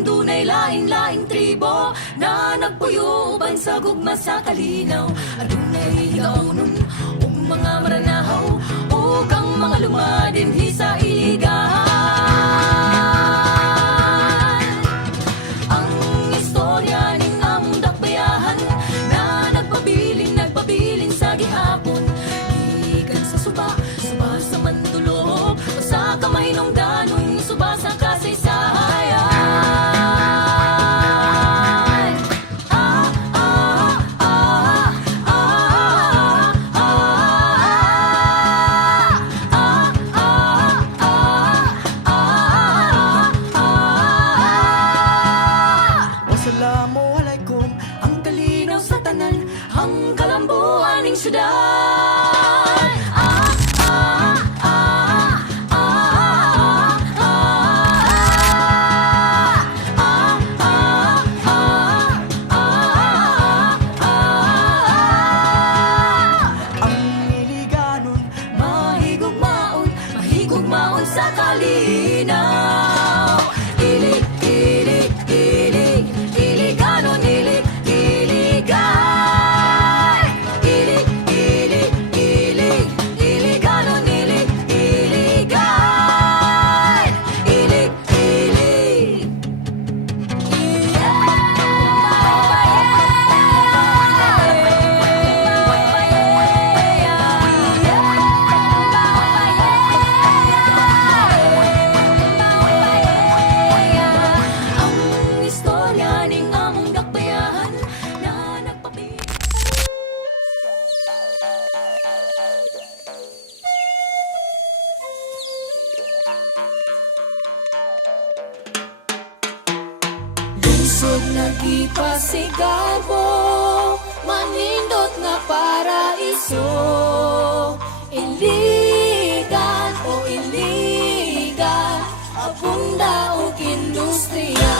Ang dunay laing-laing tribo na nagpuyuban sa gugma sa kalinaw. Adunay higaunon ug mga maranahaw ug ang mga lumadinhi sa iligan. Ang istorya ning among dakbayahan na nagpabilin sa gihapon. Gikan sa suba sa Mandulog o sa kamay nung danon, suba sa kasaysayan. Wassalamualaikum, Ang kalinaw sa tanan, ang kalambuan ning syudad. ang iliganon, Mahigugmaon sa kalinaw. Ilig, ilig, ilig, iliganon, ilig, iligan. Ilig, ilig, ilig, iliganon, ilig, iligan. Ilig, ilig. Ang istorya ning among dakbayahan na nagpabilin. Lungsod nagipasigarbo, manindot nga paraiso. Iligan o iligan, abunda o industriya.